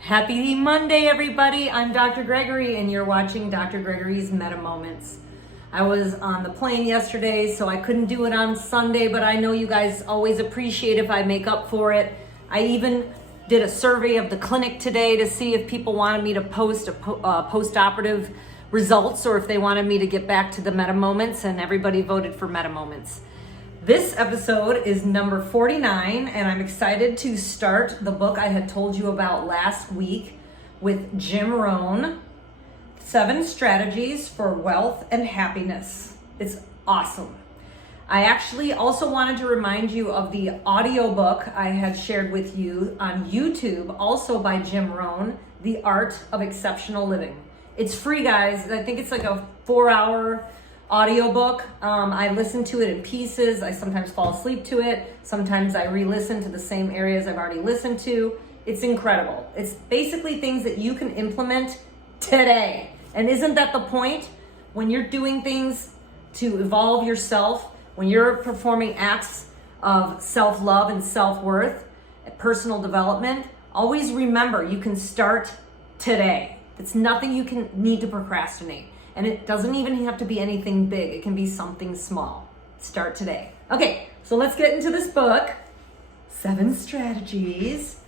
Happy Monday, everybody. I'm Dr. Gregory, and you're watching Dr. Gregory's Meta Moments. I was on the plane yesterday, so I couldn't do it on Sunday, but I know you guys always appreciate if I make up for it. I even did a survey of the clinic today to see if people wanted me to post post-operative results or if they wanted me to get back to the Meta Moments, and everybody voted for Meta Moments. This episode is number 49, and I'm excited to start the book I had told you about last week with Jim Rohn, 7 Strategies for Wealth and Happiness. It's awesome. I actually also wanted to remind you of the audiobook I had shared with you on YouTube, also by Jim Rohn, The Art of Exceptional Living. It's free, guys. I think it's like a 4-hour audiobook. I listen to it in pieces. I sometimes fall asleep to it. Sometimes I re-listen to the same areas I've already listened to. It's incredible. It's basically things that you can implement today. And isn't that the point? When you're doing things to evolve yourself, when you're performing acts of self-love and self-worth, personal development, always remember you can start today. It's nothing you can need to procrastinate. And it doesn't even have to be anything big. It can be something small. Start today. Okay, so let's get into this book, 7 Strategies.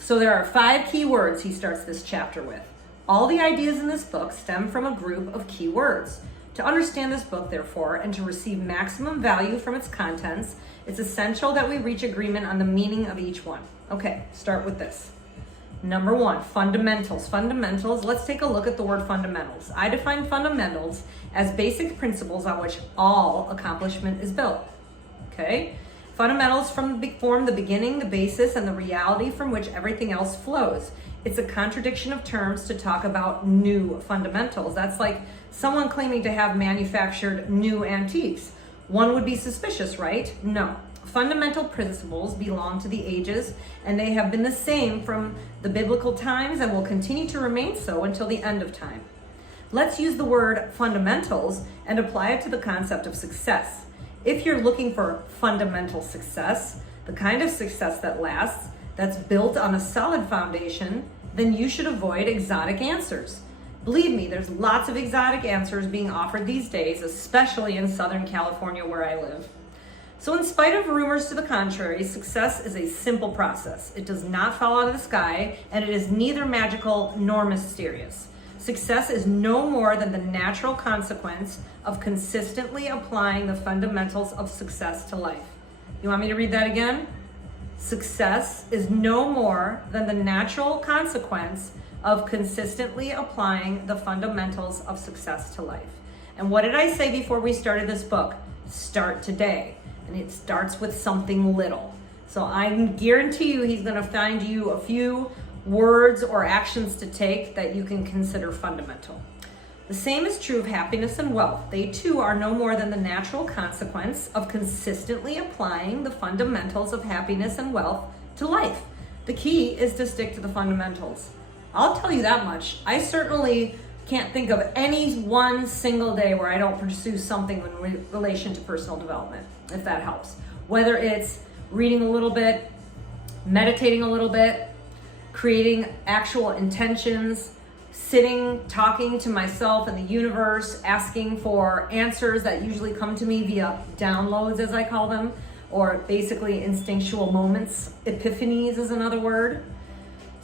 So there are 5 key words he starts this chapter with. All the ideas in this book stem from a group of key words. To understand this book, therefore, and to receive maximum value from its contents, it's essential that we reach agreement on the meaning of each one. Okay, start with this. Number 1, fundamentals. Fundamentals, let's take a look at the word fundamentals. I define fundamentals as basic principles on which all accomplishment is built. Okay? Fundamentals form the beginning, the basis, and the reality from which everything else flows. It's a contradiction of terms to talk about new fundamentals. That's like someone claiming to have manufactured new antiques. One would be suspicious, right? No. Fundamental principles belong to the ages, and they have been the same from the biblical times and will continue to remain so until the end of time. Let's use the word fundamentals and apply it to the concept of success. If you're looking for fundamental success, the kind of success that lasts, that's built on a solid foundation, then you should avoid exotic answers. Believe me, there's lots of exotic answers being offered these days, especially in Southern California where I live. So in spite of rumors to the contrary, success is a simple process. It does not fall out of the sky, and it is neither magical nor mysterious. Success is no more than the natural consequence of consistently applying the fundamentals of success to life. You want me to read that again? Success is no more than the natural consequence of consistently applying the fundamentals of success to life. And what did I say before we started this book? Start today. And it starts with something little. So I guarantee you he's going to find you a few words or actions to take that you can consider fundamental. The same is true of happiness and wealth. They too are no more than the natural consequence of consistently applying the fundamentals of happiness and wealth to life. The key is to stick to the fundamentals. I'll tell you that much. I certainly can't think of any one single day where I don't pursue something in relation to personal development, if that helps. Whether it's reading a little bit, meditating a little bit, creating actual intentions, sitting, talking to myself and the universe, asking for answers that usually come to me via downloads, as I call them, or basically instinctual moments. Epiphanies is another word.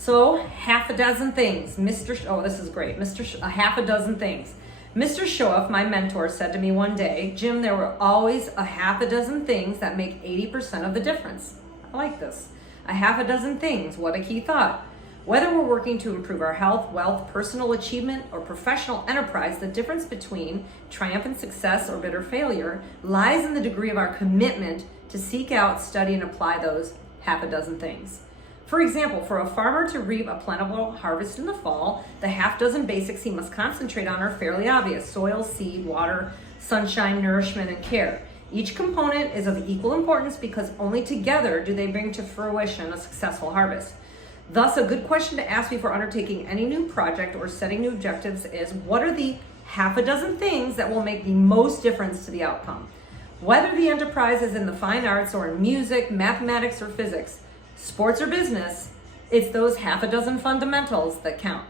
So, half a dozen things. This is great. A half a dozen things. Mr. Shoaff, my mentor, said to me one day, Jim, there were always a half a dozen things that make 80% of the difference. I like this. A half a dozen things. What a key thought. Whether we're working to improve our health, wealth, personal achievement, or professional enterprise, the difference between triumphant success or bitter failure lies in the degree of our commitment to seek out, study, and apply those half a dozen things. For example, for a farmer to reap a plentiful harvest in the fall, the half dozen basics he must concentrate on are fairly obvious: soil, seed, water, sunshine, nourishment, and care. Each component is of equal importance because only together do they bring to fruition a successful harvest. Thus, a good question to ask before undertaking any new project or setting new objectives is, what are the half a dozen things that will make the most difference to the outcome? Whether the enterprise is in the fine arts or in music, mathematics, or physics, sports or business, It's those half a dozen fundamentals that count.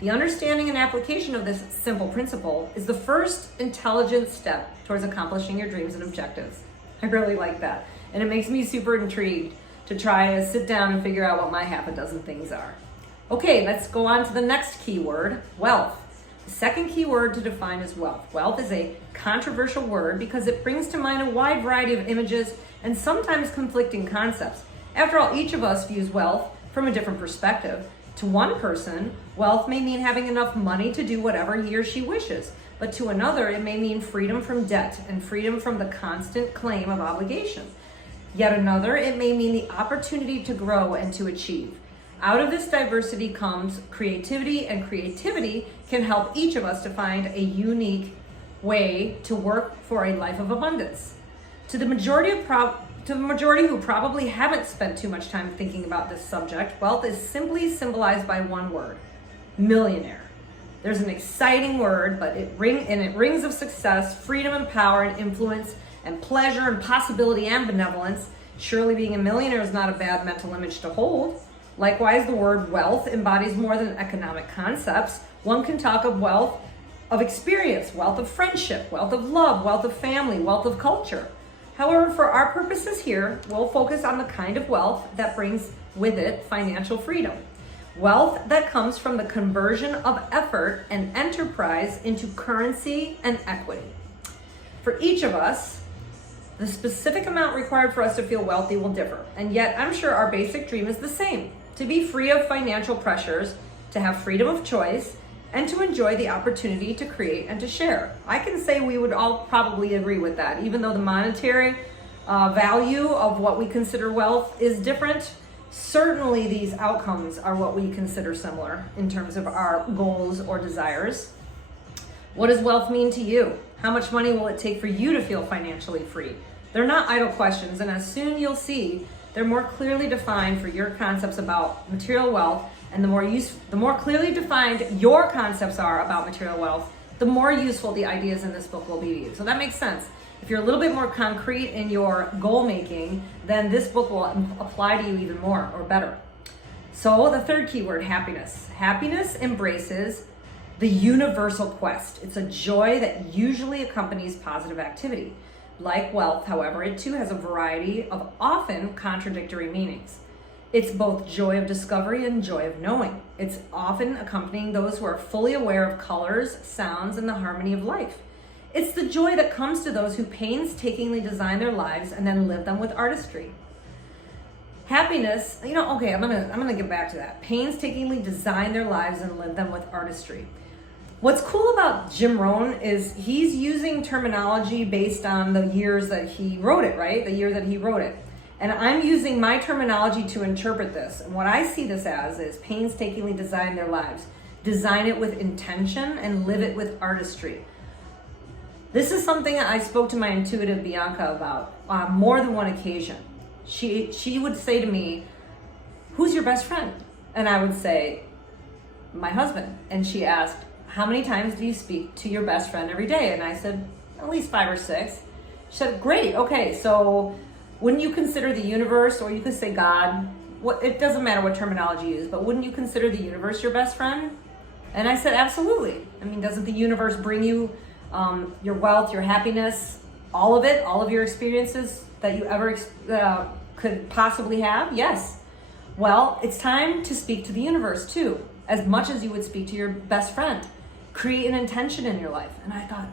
The understanding and application of this simple principle is the first intelligent step towards accomplishing your dreams and objectives. I really like that. And it makes me super intrigued to try to sit down and figure out what my half a dozen things are. Okay, let's go on to the next keyword, wealth. The second key word to define is wealth. Wealth is a controversial word because it brings to mind a wide variety of images and sometimes conflicting concepts. After all, each of us views wealth from a different perspective. To one person, wealth may mean having enough money to do whatever he or she wishes, but to another, it may mean freedom from debt and freedom from the constant claim of obligation. Yet another, it may mean the opportunity to grow and to achieve. Out of this diversity comes creativity, and creativity can help each of us to find a unique way to work for a life of abundance. To the majority who probably haven't spent too much time thinking about this subject, wealth is simply symbolized by one word: millionaire. There's an exciting word, but it rings of success, freedom and power and influence and pleasure and possibility and benevolence. Surely being a millionaire is not a bad mental image to hold. Likewise, the word wealth embodies more than economic concepts. One can talk of wealth of experience, wealth of friendship, wealth of love, wealth of family, wealth of culture. However, for our purposes here, we'll focus on the kind of wealth that brings with it financial freedom. Wealth that comes from the conversion of effort and enterprise into currency and equity. For each of us, the specific amount required for us to feel wealthy will differ, and yet I'm sure our basic dream is the same: to be free of financial pressures, to have freedom of choice, and to enjoy the opportunity to create and to share. I can say we would all probably agree with that, even though the monetary value of what we consider wealth is different. Certainly these outcomes are what we consider similar in terms of our goals or desires. What does wealth mean to you? How much money will it take for you to feel financially free? They're not idle questions, and as soon you'll see, they're more clearly defined for your concepts about material wealth, and the more clearly defined your concepts are about material wealth, the more useful the ideas in this book will be to you. So that makes sense. If you're a little bit more concrete in your goal making, then this book will apply to you even more or better. So the third keyword, happiness. Happiness embraces the universal quest. It's a joy that usually accompanies positive activity. Like wealth, however, it too has a variety of often contradictory meanings. It's both joy of discovery and joy of knowing. It's often accompanying those who are fully aware of colors, sounds, and the harmony of life. It's the joy that comes to those who painstakingly design their lives and then live them with artistry. Happiness, okay, I'm gonna get back to that. Painstakingly design their lives and live them with artistry. What's cool about Jim Rohn is he's using terminology based on the years that he wrote it, right? The year that he wrote it. And I'm using my terminology to interpret this. And what I see this as is painstakingly design their lives. Design it with intention and live it with artistry. This is something that I spoke to my intuitive Bianca about on more than one occasion. She would say to me, "Who's your best friend?" And I would say, "My husband." And she asked, "How many times do you speak to your best friend every day?" And I said, "At least 5 or 6. She said, "Great, okay, so wouldn't you consider the universe, or you could say God, it doesn't matter what terminology you use, but wouldn't you consider the universe your best friend?" And I said, "Absolutely. I mean, doesn't the universe bring you your wealth, your happiness, all of it, all of your experiences that you ever could possibly have?" Yes. Well, it's time to speak to the universe too, as much as you would speak to your best friend. Create an intention in your life. And I thought,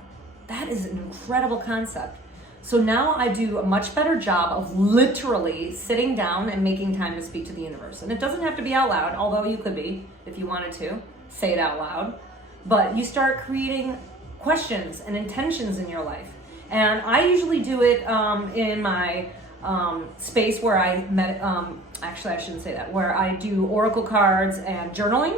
that is an incredible concept. So now I do a much better job of literally sitting down and making time to speak to the universe. And it doesn't have to be out loud, although you could be, if you wanted to, say it out loud. But you start creating questions and intentions in your life. And I usually do it in my space where actually I shouldn't say that, where I do oracle cards and journaling.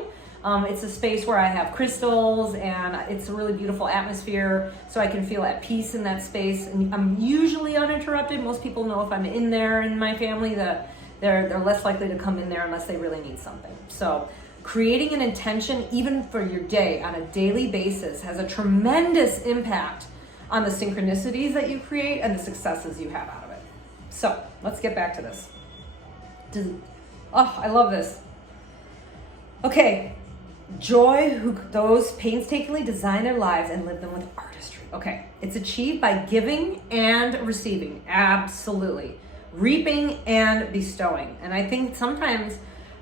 It's a space where I have crystals, and it's a really beautiful atmosphere, so I can feel at peace in that space. And I'm usually uninterrupted. Most people know if I'm in there in my family that they're less likely to come in there unless they really need something. So creating an intention, even for your day on a daily basis, has a tremendous impact on the synchronicities that you create and the successes you have out of it. So let's get back to this. I love this. Okay, joy, who those painstakingly design their lives and live them with artistry. Okay, it's achieved by giving and receiving, absolutely. Reaping and bestowing. And I think sometimes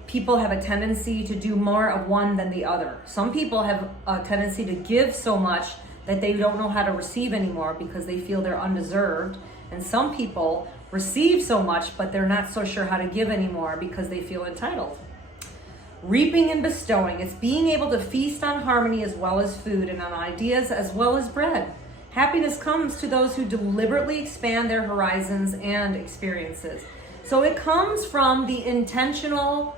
people have a tendency to do more of one than the other. Some people have a tendency to give so much that they don't know how to receive anymore because they feel they're undeserved. And some people receive so much, but they're not so sure how to give anymore because they feel entitled. Reaping and bestowing, it's being able to feast on harmony as well as food and on ideas as well as bread. Happiness comes to those who deliberately expand their horizons and experiences. So it comes from the intentional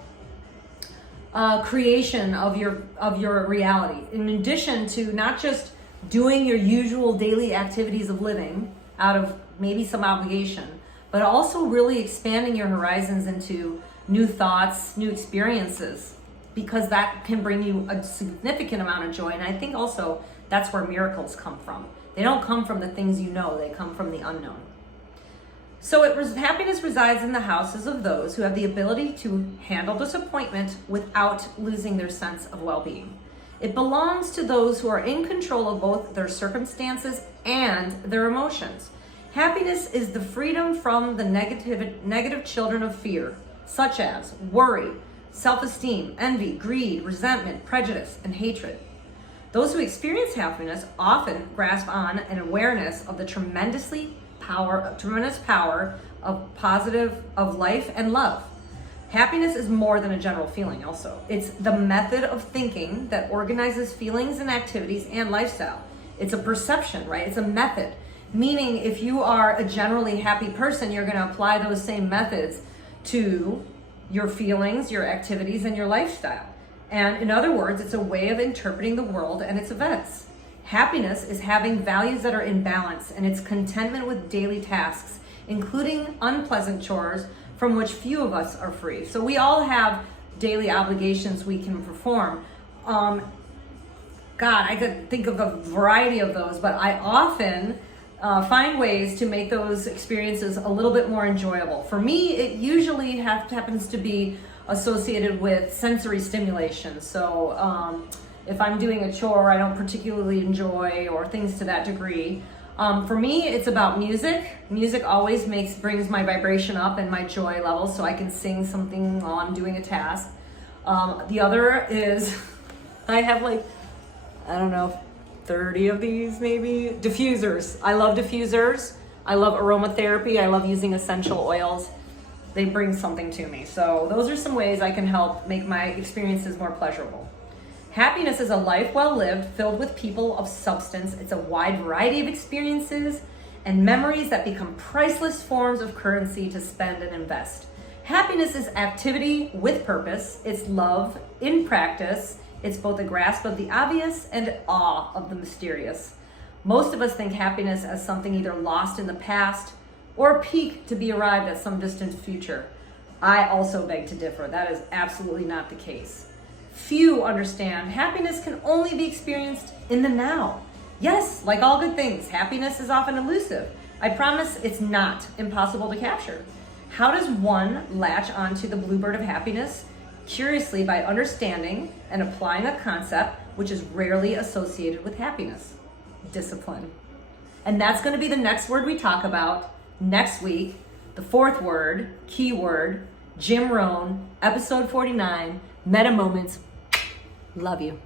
creation of your reality. In addition to not just doing your usual daily activities of living out of maybe some obligation, but also really expanding your horizons into new thoughts, new experiences, because that can bring you a significant amount of joy. And I think also that's where miracles come from. They don't come from the things you know, they come from the unknown. So happiness resides in the houses of those who have the ability to handle disappointment without losing their sense of well-being. It belongs to those who are in control of both their circumstances and their emotions. Happiness is the freedom from the negative children of fear, such as worry, self-esteem, envy, greed, resentment, prejudice, and hatred. Those who experience happiness often grasp on an awareness of the tremendous power of life and love. Happiness is more than a general feeling also. It's the method of thinking that organizes feelings and activities and lifestyle. It's a perception, right? It's a method. Meaning if you are a generally happy person, you're going to apply those same methods to your feelings, your activities, and your lifestyle. And in other words, it's a way of interpreting the world and its events. Happiness is having values that are in balance, and it's contentment with daily tasks, including unpleasant chores from which few of us are free. So we all have daily obligations we can perform. God, I could think of a variety of those, but I often find ways to make those experiences a little bit more enjoyable. For me, it usually happens to be associated with sensory stimulation. So if I'm doing a chore I don't particularly enjoy or things to that degree, for me, it's about music. Music always brings my vibration up and my joy level, so I can sing something while I'm doing a task. The other is, I have like, I don't know, 30 of these maybe. Diffusers. I love diffusers. I love aromatherapy. I love using essential oils. They bring something to me. So those are some ways I can help make my experiences more pleasurable. Happiness is a life well lived, filled with people of substance. It's a wide variety of experiences and memories that become priceless forms of currency to spend and invest. Happiness is activity with purpose. It's love in practice. It's both a grasp of the obvious and awe of the mysterious. Most of us think happiness as something either lost in the past or a peak to be arrived at some distant future. I also beg to differ. That is absolutely not the case. Few understand happiness can only be experienced in the now. Yes, like all good things, happiness is often elusive. I promise it's not impossible to capture. How does one latch onto the bluebird of happiness? Curiously, by understanding and applying a concept which is rarely associated with happiness: discipline. And that's going to be the next word we talk about next week. The fourth word, keyword, Jim Rohn, episode 49, Meta Moments. Love you.